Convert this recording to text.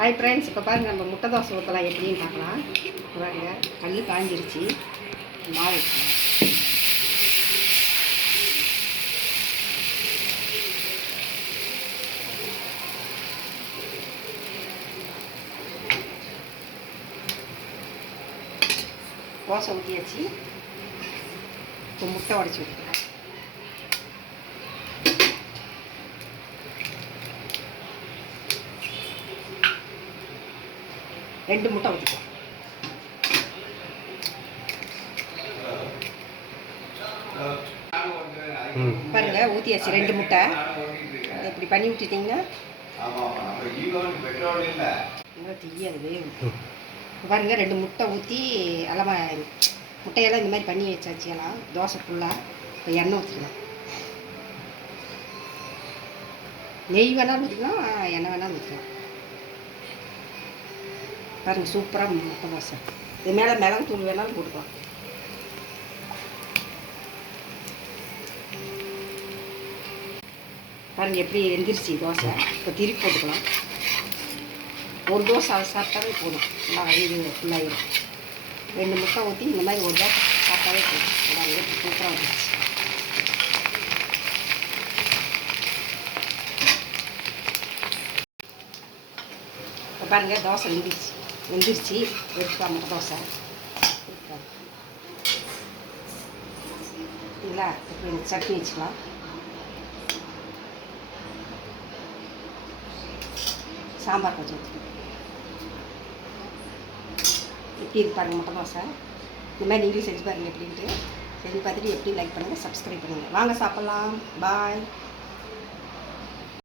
Hi friends இப்போ பாருங்கள் நம்ம முட்டை தோசை ஊற்றலாம் எப்படின்னு பார்க்கலாம். பாருங்க கல் காஞ்சிருச்சு. மாவு தோசை ஊற்றியாச்சு இப்போ முட்டை உடச்சி ஊற்றிக்கலாம் ரெண்டு முட்டை ஊற்றிக்கலாம் பாருங்க ஊற்றியாச்சு ரெண்டு முட்டை. இப்படி பண்ணி விட்டுட்டிங்கன்னா தெரியாது பாருங்க ரெண்டு முட்டை ஊற்றி எல்லாம் முட்டையெல்லாம் இந்த மாதிரி பண்ணி வச்சாச்சு எல்லாம் தோசை ஃபுல்லாக இப்போ எண்ணெய் ஊற்றிக்கலாம் நெய் வேணாலும் ஊற்றிக்கலாம் எண்ணெய் வேணாலும் ஊற்றிக்கலாம் பாருங்க சூப்பராக முட்டை தோசை இது மேலே மிளகு தூள் வேணாலும் போட்டுக்கலாம். பாருங்க எப்படி எந்திரிச்சு தோசை. இப்போ திருப்பி போட்டுக்கலாம். ஒரு தோசை அதை சாப்பிட்டாவே போதும். நல்லா இது ஃபுல்லாகிடும் ரெண்டு முட்டை ஊற்றி இந்த மாதிரி ஒரு தோசை சாப்பிட்டாவே போதும். நல்லா சூப்பராக வந்துருச்சு. பாருங்க தோசை வெந்துருச்சு. வெந்துருச்சு எடுத்துக்கலாம் முட்டை தோசை. இல்லை இப்போ சட்னி வச்சுக்கலாம். சாம்பார் கொஞ்சம் ஊற்றிக்கணும் எப்படி இருக்கு பாருங்கள் முட்டை தோசை. இந்த மாதிரி நீங்களும் செஞ்சு பாருங்கள் எப்படின்ட்டு. செஞ்சு பார்த்துட்டு எப்படி லைக் பண்ணுங்கள் சப்ஸ்கிரைப் பண்ணுங்கள் வாங்க சாப்பிட்லாம். பாய்